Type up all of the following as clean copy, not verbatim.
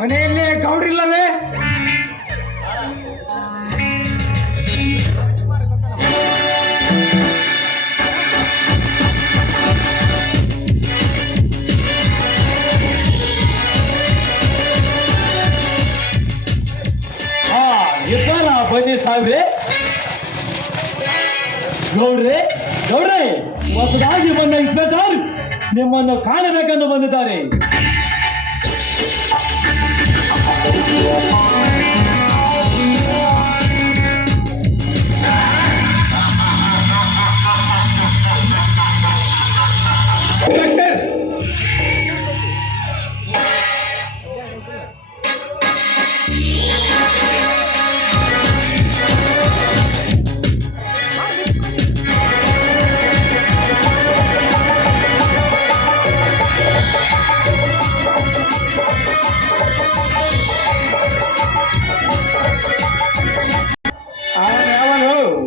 ಮನೆಯಲ್ಲಿ ಗೌಡ್ರಿಲ್ಲವೇ? ಬನ್ನಿ ಸಾಹೇಬ್ರೆ. ಗೌಡ್ರೆ ಗೌಡ್ರೆ, ಹೊಸದಾಗಿ ಬಂದ ಇನ್ಸ್ಪೆಕ್ಟರ್ ನಿಮ್ಮನ್ನು ಕಾಣಬೇಕೆಂದು ಬಂದಿದ್ದಾರೆ.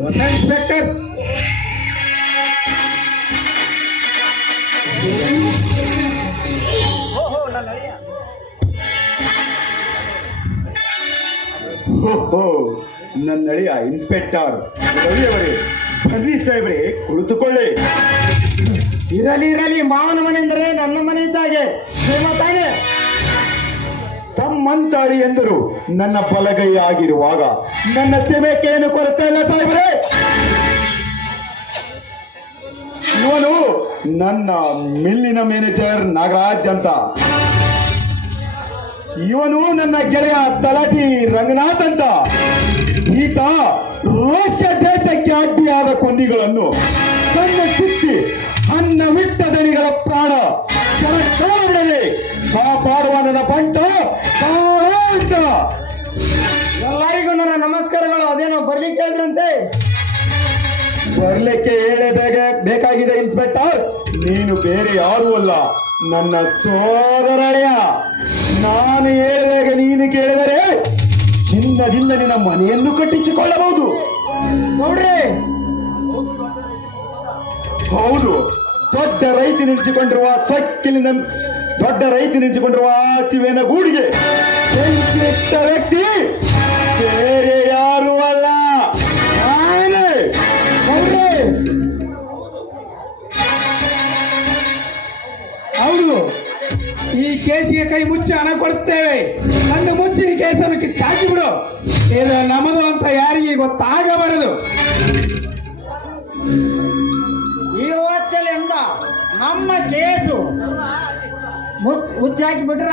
ಹೊಸ ಇನ್ಸ್ಪೆಕ್ಟರ್ ನನ್ನ ಅಳಿಯ ಇನ್ಸ್ಪೆಕ್ಟರ್ ರವಿಯವರೇ, ಬನ್ನಿ ಸಾಹೇಬ್ರೆ, ಕುಳಿತುಕೊಳ್ಳಿ. ಇರಲಿ ಇರಲಿ, ಮಾವನ ಮನೆ ಎಂದರೆ ನನ್ನ ಮನೆ ಇದ್ದಾಗೆ. ತಾನೆ ತಮ್ಮಂತಾಳಿ ಎಂದರು ನನ್ನ ಬಲಗೈ ಆಗಿರುವಾಗ ನನ್ನ ತೆಮೆಕ್ಕೆ ಏನು ಕೊರತೆ ಇಲ್ಲ ಸಾಹೇಬ್ರೆ. ಇವನು ನನ್ನ ಮಿಲ್ಲಿನ ಮ್ಯಾನೇಜರ್ ನಾಗರಾಜ್ ಅಂತ. ಇವನು ನನ್ನ ಗೆಳೆಯ ತಲಾಟಿ ರಂಗನಾಥ್ ಅಂತ. ಈತ ರೋಷ ದೇಶಕ್ಕೆ ಅಡ್ಡಿಯಾದ ಕೊಂಡಿಗಳನ್ನು ತನ್ನ ಸುತ್ತಿ ಅನ್ನವಿಟ್ಟ ದಣಿಗಳ ಪ್ರಾಣ ಕೆಳಗೆ ಕಾಪಾಡುವ ನನ್ನ ಬಂಟ ಅಂತ. ಎಲ್ಲರಿಗೂ ನನ್ನ ನಮಸ್ಕಾರಗಳು. ಅದೇನೋ ಬರ್ಲಿಕ್ಕೆ ಹೇಳಿದ್ರಂತೆ? ಬರ್ಲಿಕ್ಕೆ ಬೇಕಾಗಿದೆ ಇನ್ಸ್ಪೆಕ್ಟರ್. ನೀನು ಬೇರೆ ಯಾರೂ ಅಲ್ಲ, ನನ್ನ ಸೋದರಳೆಯ. ನಾನು ಹೇಳಿದಾಗ ನೀನು ಕೇಳಿದರೆ ಚಿನ್ನದಿಂದ ನಿನ್ನ ಮನೆಯನ್ನು ಕಟ್ಟಿಸಿಕೊಳ್ಳಬಹುದು. ನೋಡ್ರಿ, ಹೌದು, ದೊಡ್ಡ ರೈತ ನಿಲ್ಲಿಸಿಕೊಂಡಿರುವ ಸೊಕ್ಕಿಲಿನ ದೊಡ್ಡ ರೈತ ನಿಲ್ಲಿಸಿಕೊಂಡಿರುವ ಶಿವನ ಗೂಡಿಗೆ ಬೆಂಕಿಟ್ಟ ವ್ಯಕ್ತಿ ಬೇರೆ ಯಾರು ಅಲ್ಲ, ನಾನೇ. ಹೌದು, ಈ ಕೇಸಿಗೆ ಕೈ ಮುಚ್ಚಿ ಹಣ ಕೊಡುತ್ತೇವೆ. ನನ್ನ ಮುಚ್ಚಿ ಈ ಕೇಸನ್ನು ಕಿತ್ತಾಕಿ ಬಿಡು. ಇದು ನಮ್ಮದು ಅಂತ ಯಾರಿಗೆ ಗೊತ್ತಾಗಬಾರದು. ಇವತ್ತಲಿಂದ ನಮ್ಮ ಕೇಸು ಮುಚ್ಚಾಕಿ ಬಿಟ್ರ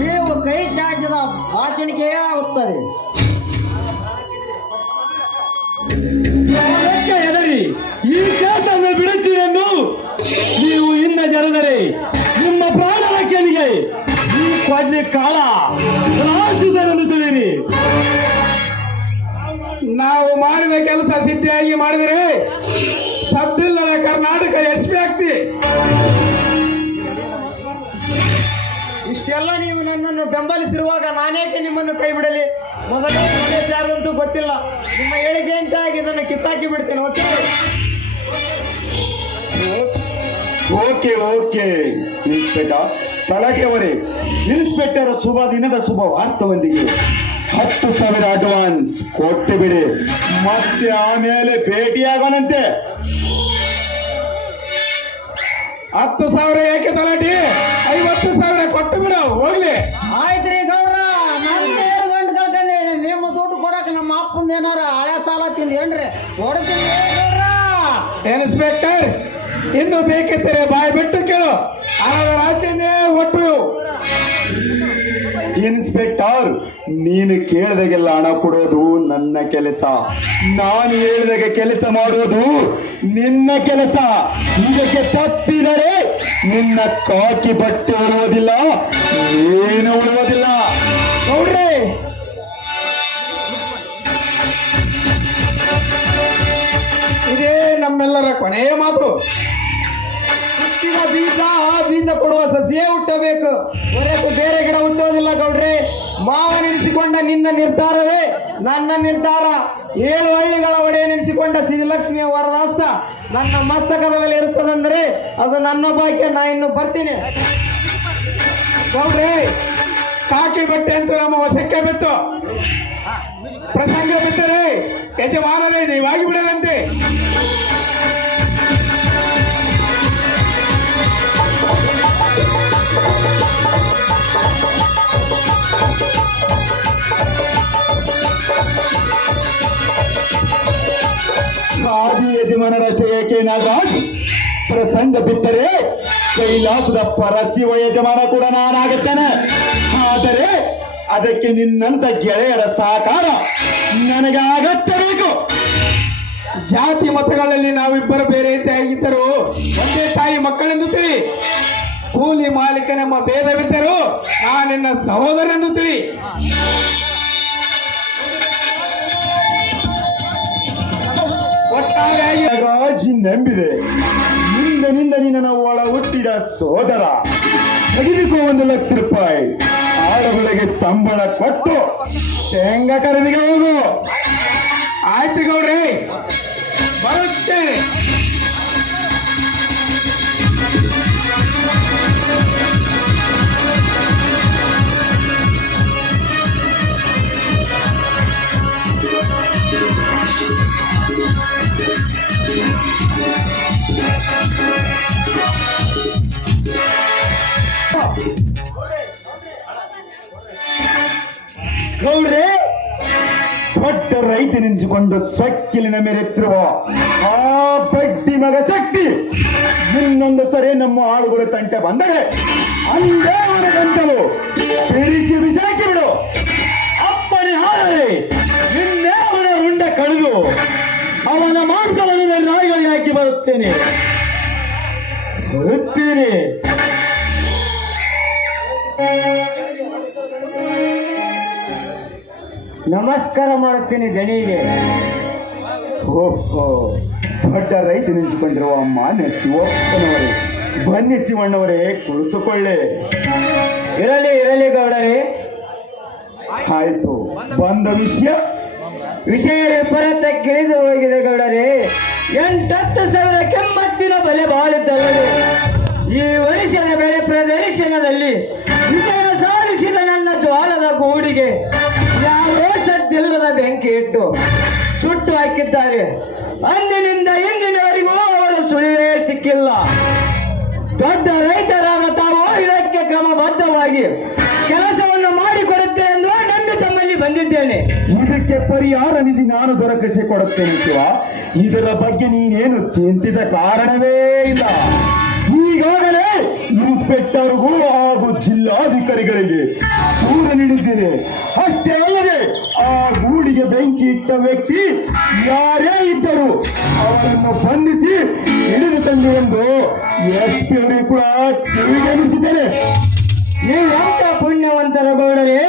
ನೀವು ಕೈ ಚಾಚಿದ ಬಾಚಣಿಕೆಯೇ ಆಗುತ್ತದೆ. ಎದರಿ, ಈ ಕೇಸನ್ನು ಬಿಡುತ್ತೀರೆಂದು ನೀವು ಇನ್ನ ಜರದರೆ ನಿಮ್ಮ ಪ್ರಾಣ ರಕ್ಷಣೆಗೆ ಈ ಕೊಡ್ಲಿ ಕಾಲ ರಾಜಿಸಲೆಂದು ತಿಳಿರಿ. ನಾವು ಮಾಡಿದ ಕೆಲಸ ಸಿದ್ಧಿಯಾಗಿ ಮಾಡಿದರೆ ಸದ್ದಿಲ್ಲದ ಕರ್ನಾಟಕ ಎಸ್ಪಿ ಆಗ್ತಿ. ಇಷ್ಟೆಲ್ಲ ನೀವು ನನ್ನನ್ನು ಬೆಂಬಲಿಸಿರುವಾಗ ನಾನೇಕೆ ನಿಮ್ಮನ್ನು ಕೈ ಬಿಡಲಿ? ಮೊದಲೇ ವಿಶೇಷ ಯಾರಂತೂ ಗೊತ್ತಿಲ್ಲ. ನಿಮ್ಮ ಹೇಳಿಕೆ ಅಂತ ಆಗಿ ಇದನ್ನು ಕಿತ್ತಾಕಿ ಬಿಡ್ತೇನೆ. ಓಕೆ ಓಕೆ ಇನ್ಸ್ಪೆಕ್ಟರ್ ತಲಾಟಿಯವರೇ, ಇನ್ಸ್ಪೆಕ್ಟರ್ ಶುಭ ದಿನದ ಶುಭ ವಾರ್ತವೊಂದಿಗೆ 10,000 ಅಡ್ವಾನ್ಸ್ ಕೊಟ್ಟು ಬಿಡಿ. ಮತ್ತೆ ಆಮೇಲೆ ಭೇಟಿಯಾಗೋಣಂತೆ. 10,000 ಯಾಕೆ ತಲಾಟಿ? 50,000 ಕೊಟ್ಟು ಬಿಡು, ಹೋಗ್ಲಿ. ಆಯ್ತ್ರಿ ಗೌರ, ನಂದೇ ಗಂಟು ಕಳ್ಕೊಂಡೆ. ನಿಮ್ಮ ದುಡ್ಡು ಕೊಡಕ್ ನಮ್ಮ ಅಪ್ಪಂದ ಏನಾರ ಹಳೆ ಸಾಲ ತಿಂದೇನ್ರಿ? ಕೊಡ್ತೀನಿ ಗೌರ. ಇನ್ಸ್ಪೆಕ್ಟರ್, ಇನ್ನು ಬೇಕಿದ್ದರೆ ಬಾಯಿ ಬಿಟ್ಟು ಕೇಳು. ಹಣದ ರಾಶಿಯನ್ನೇ ಒಟ್ಟು. ಇನ್ಸ್ಪೆಕ್ಟರ್, ನೀನು ಕೇಳಿದಾಗೆಲ್ಲ ಹಣ ಕೊಡೋದು ನನ್ನ ಕೆಲಸ. ನಾನು ಹೇಳಿದಾಗ ಕೆಲಸ ಮಾಡೋದು ನಿನ್ನ ಕೆಲಸ. ಇದಕ್ಕೆ ತಪ್ಪಿದರೆ ನಿನ್ನ ಕಾಕಿ ಬಟ್ಟೆ ಉಳುವುದಿಲ್ಲ, ಏನು ಉಳುವುದಿಲ್ಲ. ನೋಡ್ರಿ, ಇದೇ ನಮ್ಮೆಲ್ಲರ ಕೊನೆಯ ಮಾತು. ಈಗ ಬೀಜ ಕೊಡುವ ಸಸಿಯೇ ಹುಟ್ಟಬೇಕು, ಹೊರತು ಬೇರೆ ಗಿಡ ಹುಟ್ಟೋದಿಲ್ಲ ಗೌಡ್ರೆ. ಮಾವ ನೆನೆಸಿಕೊಂಡ ನಿನ್ನ ನಿರ್ಧಾರವೇ ನನ್ನ ನಿರ್ಧಾರ. 7 ಹಳ್ಳಿಗಳ ಒಡೆಯ ನೆನೆಸಿಕೊಂಡ ಶ್ರೀಲಕ್ಷ್ಮಿಯ ವರದಾಸ್ತ ನನ್ನ ಮಸ್ತಕದ ಮೇಲೆ ಇರುತ್ತದಂದ್ರೆ ಅದು ನನ್ನ ಭಾಗ್ಯ. ನಾ ಇನ್ನು ಬರ್ತೀನಿ ಗೌಡ್ರೆ. ಕಾಕಿ ಬಟ್ಟೆ ಅಂತೂ ನಮ್ಮ ವಶಕ್ಕೆ ಬಿತ್ತು. ಪ್ರಸಂಗ ಬಿಟ್ಟರೆ ಯಜಮಾನರೇ ನೀವಾಗಿ ಬಿಡರಂತೆ. ಆದಿ ಯಜಮಾನರಷ್ಟೇ ಏಕೆ ನಾಗರಾಜ್? ಪ್ರಸಂಗ ಬಿಟ್ಟರೆ ಕೈಲಾಸದ ಪರಶಿವ ಯಜಮಾನ ಕೂಡ ನಾನಾಗುತ್ತೇನೆ. ಆದರೆ ಅದಕ್ಕೆ ನಿನ್ನಂತ ಗೆಳೆಯರ ಸಹಕಾರ ನನಗೆ ಅಗತ್ಯ ಬೇಕು. ಜಾತಿ ಮತಗಳಲ್ಲಿ ನಾವಿಬ್ಬರು ಬೇರೆ ಆಗಿದ್ದರು ಒಂದೇ ತಾಯಿ ಮಕ್ಕಳೆಂದು ತಿಳಿ. ಕೂಲಿ ಮಾಲೀಕನೆಂಬ ಭೇದವಿದ್ದರು ನಾನಿನ್ನ ಸಹೋದರನೆಂದು ತಿಳಿ. ಒಟ್ಟಾರೆಯಾಗಿ ನಾಗರಾಜ್ ನಂಬಿದೆ. ನಿಂದ ನಿನ್ನ ಒಳ ಹುಟ್ಟಿದ ಸೋದರ ತೆಗೆದುಕೋ 1 ಲಕ್ಷ ರೂಪಾಯಿ. ಆಳುಗಳಿಗೆ ಸಂಬಳ ಕೊಟ್ಟು ಶೇಂಗಾ ಖರೀದಿಗೆ ಹೋಗು. ಆಯ್ತು ಗೌಡ್ರೆ, ಬರುತ್ತೇನೆ. ಗೌಡ್ರೆ, ದೊಡ್ಡ ರೈತನೆನಿಸಿಕೊಂಡು ಸೊಕ್ಕಿಲಿನ ಮೆರೆತ್ತಿರುವ ಆ ಬಡ್ಡಿ ಮಗ ಶಕ್ತಿ ಇನ್ನೊಂದು ಸರಿ ನಮ್ಮ ಆಳುಗಳ ತಂಟೆ ಬಂದರೆ ಅಂದೇ ಅವರ ಗಂಟಲು ಬಿಡಿಸಿ ಬಿಸಾಕಿ ಬಿಡು. ಅಪ್ಪನೇ ಹಾರದೆ ನಿನ್ನೆ ಅವನ ರುಂಡ ಕಳೆದು ಅವನ ಮಾಂಸವನ್ನು ನಾಯಿಗಳಿಗೆ ಹಾಕಿ ಬರುತ್ತೇನೆ. ನಮಸ್ಕಾರ ಮಾಡುತ್ತೇನೆ ದಣಿಗೆ. ಓಹೋ, ದೊಡ್ಡ ರೈತನೆನಿಸಿಕೊಂಡಿರುವ ಮಾನ್ಯ ಶಿವಪ್ಪನವರೇ, ಬನ್ನಿ ಶಿವಣ್ಣವರೇ, ಕುಳಿತುಕೊಳ್ಳೆ. ಇರಲಿ ಗೌಡರೇ. ಆಯ್ತು, ಬಂದ ವಿಷಯ ವಿಪರೀತ ಕಿಳಿದು ಹೋಗಿದೆ ಗೌಡರೇ. 8,000 ಕೆಮ್ಮತ್ತಿನ ಬೆಲೆ ಬಾಳುತ್ತವೆ. ಈ ವರ್ಷದ ಬೆಳೆ ಪ್ರದರ್ಶನದಲ್ಲಿ ವಿಜಯ ಸಾಧಿಸಿದ ನನ್ನ ಜ್ವಾಲದ ಗೂಡಿಗೆ ಯಾವುದೇ ಸದ್ದಿಲ್ಲದ ಬೆಂಕಿ ಇಟ್ಟು ಸುಟ್ಟು ಹಾಕಿದ್ದಾರೆ. ಅಂದಿನಿಂದ ಇಂದಿನವರೆಗೂ ಅವರ ಸುಳಿವೇ ಸಿಕ್ಕಿಲ್ಲ. ದೊಡ್ಡ ರೈತರಾದ ತಾವು ಇದಕ್ಕೆ ಕ್ರಮಬದ್ಧವಾಗಿ ಕೆಲಸವನ್ನು ಮಾಡಿಕೊಡುತ್ತೆ ಎಂದು ನಂದು ತಮ್ಮಲ್ಲಿ ಬಂದಿದ್ದೇನೆ. ಇದಕ್ಕೆ ಪರಿಹಾರ ನಿಧಿ ನಾನು ದೊರಕಿಸಿ ಕೊಡುತ್ತೇನೆ ಶಿವ. ಇದರ ಬಗ್ಗೆ ನೀನೇನು ಚಿಂತಿಸ ಕಾರಣವೇ ಇಲ್ಲ. ಈಗಾಗಲೇ ಇನ್ಸ್ಪೆಕ್ಟರ್ಗೂ ಹಾಗೂ ಜಿಲ್ಲಾಧಿಕಾರಿಗಳಿಗೆ ದೂರ ನೀಡಿದ್ದೇನೆ. ಅಷ್ಟೇ ಅಲ್ಲದೆ ಆ ಗೂಡಿಗೆ ಬೆಂಕಿ ಇಟ್ಟ ವ್ಯಕ್ತಿ ಯಾರೇ ಇದ್ದರು ಅವರನ್ನು ಬಂಧಿಸಿ ಹಿಡಿದು ತಂದು ಎಂದು ಎಸ್ಪಿ ಅವರಿಗೆ ಕೂಡ ಕಿವಿಗೆ ಮುಚ್ಚಿದ್ದೇನೆ. ನೀವೆಂತ ಪುಣ್ಯವಂತರ ಗೌಡರೇ.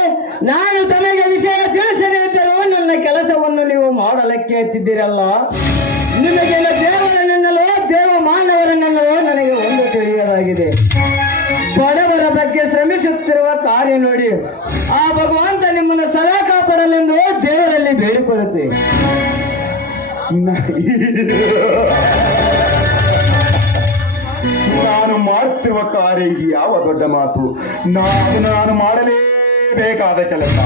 ನಾನು ತಮಗೆ ವಿಷಯ ತಿಳಿಸದೇ ಇದ್ದರೂ ನನ್ನ ಕೆಲಸವನ್ನು ನೀವು ಮಾಡಲಿಕ್ಕೆ ಎತ್ತಿದ್ದೀರಲ್ಲ. ನಿಮಗೆಲ್ಲ ದೇವರನ್ನೆನ್ನಲೋ ದೇವ ಮಾನವರನ್ನೆನ್ನಲೋ ನನಗೆ ಒಂದು ತಿಳಿಯಲಾಗಿದೆ. ಬಡವರ ಬಗ್ಗೆ ಶ್ರಮಿಸುತ್ತಿರುವ ಕಾರ್ಯ ನೋಡಿ ಆ ಭಗವಂತ ನಿಮ್ಮನ್ನು ಸದಾ ಕಾಪಾಡಲೆಂದು ದೇವರಲ್ಲಿ ಬೇಡಿಕೊಳ್ಳುತ್ತೆ. ನಾನು ಮಾಡುತ್ತಿರುವ ಕಾರ್ಯ ಇದು ಯಾವ ದೊಡ್ಡ ಮಾತು? ನಾನು ಮಾಡಲೇಬೇಕಾದ ಕೆಲಸ.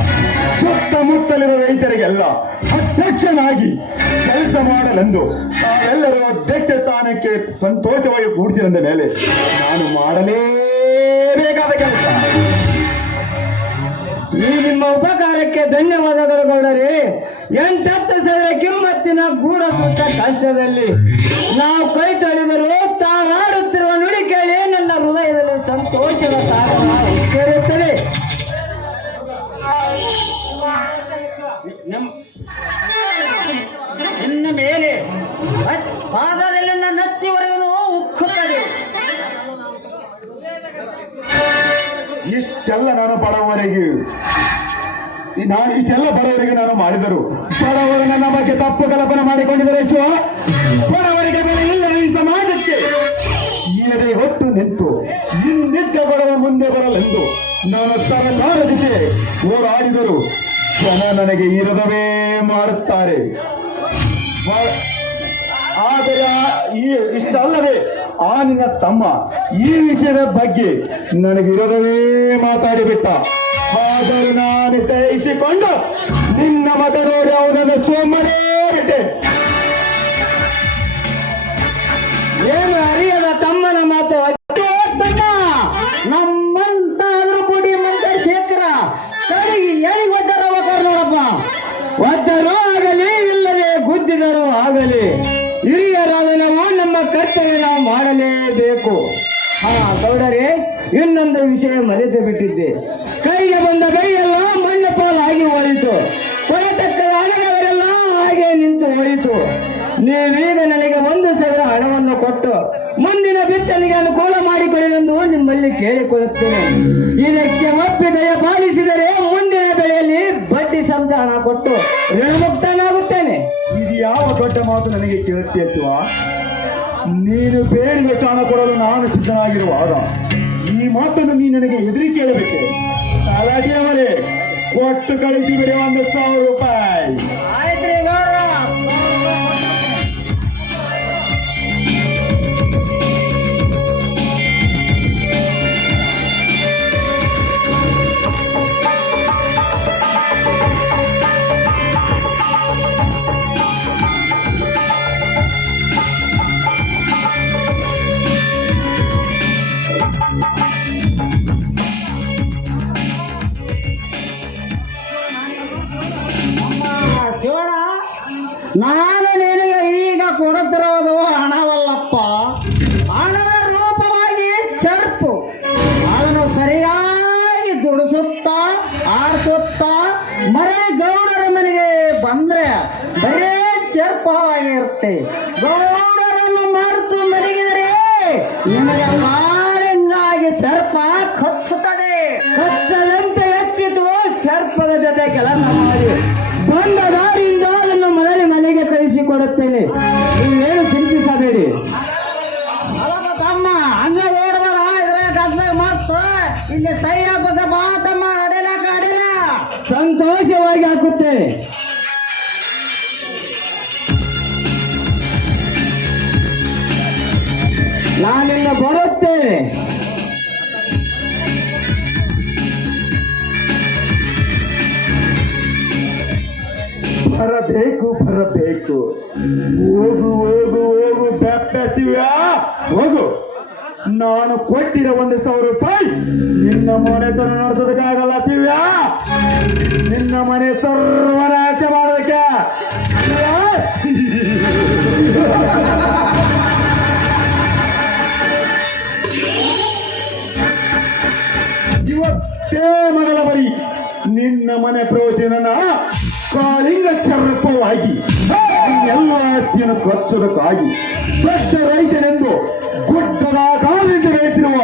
ಸುತ್ತಮುತ್ತಲಿರುವ ರೈತರಿಗೆಲ್ಲ ಅಧ್ಯಕ್ಷನಾಗಿ ಕೆಲಸ ಮಾಡಲೆಂದು ತಾವೆಲ್ಲರೂ ಅಧ್ಯಕ್ಷ ಸ್ಥಾನಕ್ಕೆ ಸಂತೋಷವಾಗಿ ಕೂಡ್ತಿರಂದ ಮೇಲೆ ನಾನು ಮಾಡಲೇಬೇಕಾದ ಕೆಲಸ. ಈ ನಿಮ್ಮ ಉಪಕಾರಕ್ಕೆ ಧನ್ಯವಾದಗಳು ಗೌಡರೇ. 8,000 ಕಿಮ್ಮತ್ತಿನ ಗೂಢ ಸುತ್ತ ಕಷ್ಟದಲ್ಲಿ ನಾವು ಕೈ ತೊಳೆದರೂ ತಾವಾಡುತ್ತಿರುವ ನುಡಿ ಕೇಳಿ ನನ್ನ ಹೃದಯದಲ್ಲಿ ಸಂತೋಷದ ಸಾಗರ ಸೇರುತ್ತದೆ. ಇನ್ನ ಮೇಲೆ ಪಾದದಲ್ಲಿ ನನ್ನ ಹತ್ತಿವರೆಗೂ ಉಕ್ಕುತ್ತದೆ. ಇಷ್ಟೆಲ್ಲ ನಾನು ಬಡವರಿಗೆ ನಾನು ಮಾಡಿದರು. ಬಡವರು ನನ್ನ ಬಗ್ಗೆ ತಪ್ಪು ಕಲ್ಪನೆ ಮಾಡಿಕೊಂಡಿದ್ದಾರೆ ಶಿವ. ಬಡವರಿಗೆ ಬೆಲೆ ಇಲ್ಲ ಈ ಸಮಾಜಕ್ಕೆ. ಎದೆ ಹೊಟ್ಟು ನಿಂತು ಹಿಂದಿದ್ದ ಬಡವ ಮುಂದೆ ಬರಲೆಂದು ನಾನು ಸರ್ಕಾರದಿಗೆ ಹೋರಾಡಿದರು ಜನ ನನಗೆ ವಿರೋಧವೇ ಮಾಡುತ್ತಾರೆ. ಆದರೆ ಇಷ್ಟಲ್ಲದೆ ಆ ನಿನ್ನ ತಮ್ಮ ಈ ವಿಷಯದ ಬಗ್ಗೆ ನನಗೆ ವಿರೋಧವೇ ಮಾತಾಡಿಬಿಟ್ಟ. ಆದರೂ ನಾನು ಸಹಿಸಿಕೊಂಡು ನಿನ್ನ ಮತ ನೋಡಿ ಅವನನ್ನು ಸೋಮರೇ ಬಿಟ್ಟೆ. ಏನು ಅರಿಯದ ತಮ್ಮನ ಮಾತು ತಮ್ಮ ನಮ್ಮಂತಾದ್ರೂ ಕೊಡಿ ಮಂತ ಶೇಖರ ಸರಿ ಎಳಿ ಒದ್ದರವ ನೋಡಪ್ಪ. ಒದ್ದರೂ ಆಗಲಿ ಇಲ್ಲದೆ ಗುದ್ದಿದರೂ ಆಗಲಿ ಹಿರಿಯರಾದ ನಾವು ನಮ್ಮ ಕರ್ತವ್ಯ ನಾವು ಮಾಡಲೇಬೇಕು. ಹಾ ಗೌಡರೇ, ಇನ್ನೊಂದು ವಿಷಯ ಮರೆತು ಬಿಟ್ಟಿದ್ದೆ. ಕೈಗೆ ಬಂದ ಕೈಯೆಲ್ಲ ಮಣ್ಣು ಪಾಲಾಗಿ ಹೋಯಿತು. ಕೊಡತಕ್ಕದಾಗದವರೆಲ್ಲ ಹಾಗೆ ನಿಂತು ಹೋಯಿತು. ನೀವೀಗ ನನಗೆ 1,000 ಹಣವನ್ನು ಕೊಟ್ಟು ಮುಂದಿನ ಬಿತ್ತನೆಗೆ ಅನುಕೂಲ ಮಾಡಿಕೊಳ್ಳಲೆಂದು ನಿಮ್ಮಲ್ಲಿ ಕೇಳಿಕೊಳ್ಳುತ್ತೇನೆ. ಇದಕ್ಕೆ ಒಪ್ಪಿ ದಯ ಪಾಲಿಸಿದರೆ ಮುಂದಿನ ಬೆಳೆಯಲ್ಲಿ ಬಡ್ಡಿ ಸಮೇತ ಹಣ ಕೊಟ್ಟು ಋಣಮುಕ್ತನಾಗುತ್ತೇನೆ. ಇದು ಯಾವ ದೊಡ್ಡ ಮಾತು ನನಗೆ ಕೇಳುತ್ತೀಯ ಶಿವ? ನೀನು ಬೇಡಿದಷ್ಟು ಹಣ ಕೊಡಲು ನಾನು ಸಿದ್ಧನಾಗಿರುವಾಗ ಈ ಮಾತನ್ನು ನೀನು ನನಗೆ ಎದುರಿ ಕೇಳಬೇಕೆ? ತಲಾಟಿಯವರೇ, ಕೊಟ್ಟು ಕಳಿಸಿ ಬಿಡಿ 1,000 ರೂಪಾಯಿ. ಆಯ್ತ್ರಿ ಗೌಡ್ರ. ಶಿವಣ್ಣ, ನಾನು ನಿನಗೆ ಈಗ ಕೊಡುತ್ತಿರೋದು ಹಣವಲ್ಲಪ್ಪ, ಹಣದ ರೂಪವಾಗಿ ಸರ್ಪು. ಅದನ್ನು ಸರಿಯಾಗಿ ದುಡಿಸುತ್ತಾ ಆಡಿಸುತ್ತಾ ಮರೆ ಗೌಡರ ಮನೆಗೆ ಬಂದ್ರೆ ಬರೇ ಸರ್ಪವಾಗಿರುತ್ತೆ. ಗೌಡರನ್ನು ಮರೆತು ಮಲಗಿದರೆ ನಿಮಗೆ ಮಾಲಿನ್ಯಾಗಿ ಸರ್ಪ ಕಚ್ಚುತ್ತದೆ. ಕಚ್ಚದಂತೆ ಎಚ್ಚಿತು ಸರ್ಪದ ಜೊತೆ ಕೆಲಸ ಮಾಡಿ ಬಂದ ದಾರಿಯಿಂದ ಅದನ್ನು ಮನೆಗೆ ಕಳಿಸಿಕೊಡುತ್ತೇನೆ. ನೀವೇನು ಚಿಂತಿಸಬೇಡಿ. ಅಲ್ಲಪ್ಪ ತಮ್ಮ, ಹಂಗ ಓಡಬಾರ. ಇದ್ರಾಗ ಗದ್ದಾಗ ಮಾಡ್ತು ಇಲ್ಲಿ ಸೈರ ಬದ ಬಾ ತಮ್ಮ. ಅಡೆಲಾಕ ಅಡೆಲ ಸಂತೋಷವಾಗಿ ಹಾಕುತ್ತೇನೆ. ನಾನಿನ್ನ ಬರುತ್ತೇನೆ. ಬರಬೇಕು. ಹೋಗು ಹೋಗು ಹೋಗು ಬೆಪ್ಪಿವ ಹೋಗು. ನಾನು ಕೊಟ್ಟಿರೋ 1,000 ರೂಪಾಯಿ ನಿನ್ನ ಮನೆತನ ನಡೆಸೋದಕ್ಕಾಗಲ್ಲ ಶಿವ್ಯ. ನಿನ್ನ ಮನೆ ಸರ್ವನಾಶ ಮಾಡೋದಕ್ಕೆ ಇವತ್ತೇ ಮೊದಲ ಬರಿ ನಿನ್ನ ಮನೆ ಪ್ರಯೋಜನ ಕಾಳಿಂಗ ಸರ್ಪವಾಗಿ ಎಲ್ಲ ಹತ್ತಿಯನ್ನು ಕೊಚ್ಚೋದಕ್ಕಾಗಿ ದೊಡ್ಡ ರೈತನೆಂದು ಗುಡ್ಡದ ಕಾಲಿಂದ ಬೆಳೆಸಿರುವ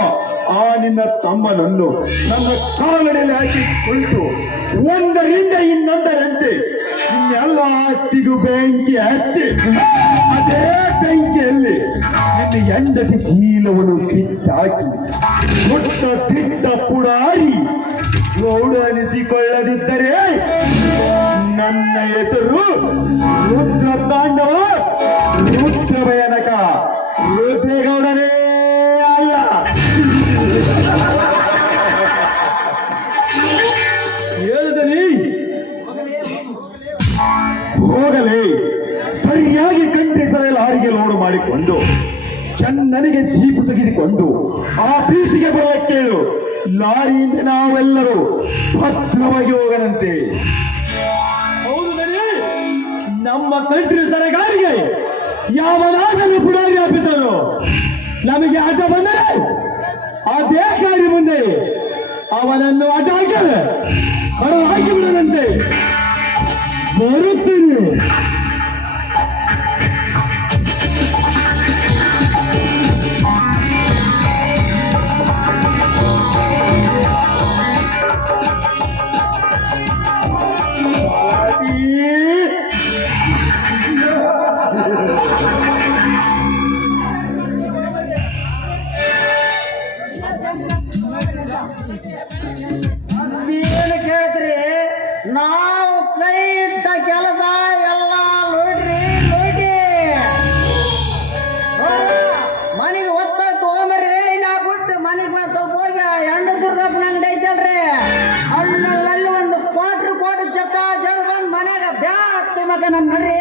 ಆ ನಿನ್ನ ತಮ್ಮನನ್ನು ನನ್ನ ಕಾಲಡಿಯಲ್ಲಿ ಹಾಕಿ ಕುಳಿತು ಒಂದರಿಂದ ಇನ್ನೊಂದರಂತೆ ಇನ್ನೆಲ್ಲ ಆಸ್ತಿಗೂ ಬೆಂಕಿ ಹಚ್ಚಿ ಅದೇ ಬೆಂಕಿಯಲ್ಲಿ ನಿನ್ನ ಹೆಂಡತಿ ಚೀಲವನ್ನು ಕಿತ್ತಾಕಿ ಪುಟ್ಟ ತಿಟ್ಟ ಪುಡಾರಿ ಗೌಡ ಅನಿಸಿಕೊಳ್ಳದಿದ್ದರೆ ನನ್ನ ಹೆಸರು ರುದ್ರ ತಾಂಡವ, ರುದ್ರ ಭಯಾನಕ, ರುದ್ರೇಗೌಡನೇ ಅಲ್ಲ. ಹೇಳಿದನಿ ಹೋಗಲೇ ಸರಿಯಾಗಿ ಕಂಠಿಸಲೇ ಲಾರಿಗೆ ಲೋಡು ಮಾಡಿಕೊಂಡು ಚನ್ನನಿಗೆ ಜೀಪು ತೆಗೆದುಕೊಂಡು ಆ ಬೀಸಿಗೆ ಬರಲಿಕ್ಕೆ ಹೇಳು. ಲಾರಿಯಿಂದ ನಾವೆಲ್ಲರೂ ಭದ್ರವಾಗಿ ಹೋಗನಂತೆ. ಹೌದು ದಣಿ, ನಮ್ಮ ಕಂಟ್ರಿ ಸರಕಾರಿಗೆ ಯಾವನಾಗಲು ಪುಡಾರಿ ಹಾಕಿದನು. ನಮಗೆ ಅಡ್ಡ ಬಂದರೆ ಅದೇ ಗಾಡಿ ಮುಂದೆ ಅವನನ್ನು ಅಡ್ಡ ಹಾಕಿ ಬಿಡದಂತೆ ಬರುತ್ತೇನೆ. ಏನು ಕೇಳ್ತೀರಿ? ನಾವು ಕೈ ಇಟ್ಟ ಕೆಲಸ ಎಲ್ಲ ಲೋಡ್ರಿ ಲೋಡಿ. ಮನೆಗೆ ಒತ್ತಾಯ್ತು ತಗೊಂಬರ್ರಿ, ನಾ ಬಿಟ್ಟು ಮನೆಗೆ ಸ್ವಲ್ಪ ಹೋಗಿ ಎಂಡ ದುರ್ಗಪ್ಪನ ಅಂಗಡಿ ಐತಲ್ರಿ, ಅಲ್ಲಿ ಒಂದು ಕ್ವಾಟ್ರ್ ಜತ ಜಡ ಬಂದು ಮನ್ಯಾಗ ಬ್ಯಾ ಹಚ್ಚಿ ಮಗ ನನ್ನ ನಡ್ರಿ